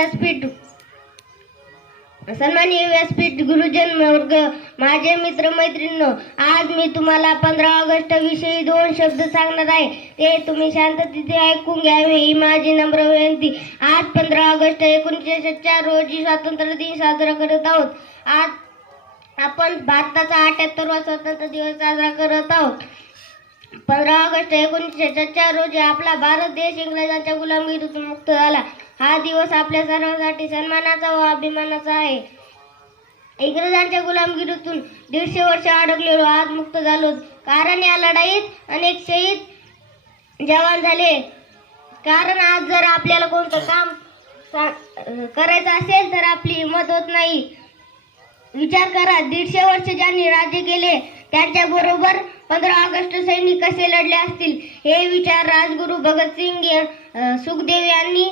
व्यासपीठ सन्माननीय व्यासपीठ गुरुजन वर्ग, माझे मित्र मैत्रिणींनो, आज मी तुम्हाला 15 ऑगस्ट विषयी 2 शब्द सांगणार आहे. ते तुम्ही शांततेने ऐकून घ्यावे ही माझी नम्र विनंती. आज 15 ऑगस्ट 1946 रोजी स्वातंत्र्य दिन साजरा करत आहोत. आज आपण भारताचा 78वा स्वातंत्र्य दिवस साजरा करत आहोत. 15 ऑगस्ट 1946 रोजी आपला भारत देश इंग्रजांच्या गुलामीतून मुक्त झाला. हा दिवस आपल्या सर्वांसाठी सन्मानाचा व अभिमानाचा आहे. इंग्रजांच्या गुलामगिरीतून 150 वर्ष अडकलेलो आज मुक्त झालो. कारण या लढाईत अनेक शहीद जवान झाले. कारण आज जर आपल्याला कोणतं काम करायचं असेल तर आपली हिंमत होत नाही. विचार करा, 150 वर्ष ज्यांनी राज्य केले त्यांच्या बरोबर 15 ऑगस्ट सैनिक कसे लढले असतील. हे विचार राजगुरू भगतसिंग सुखदेव यांनी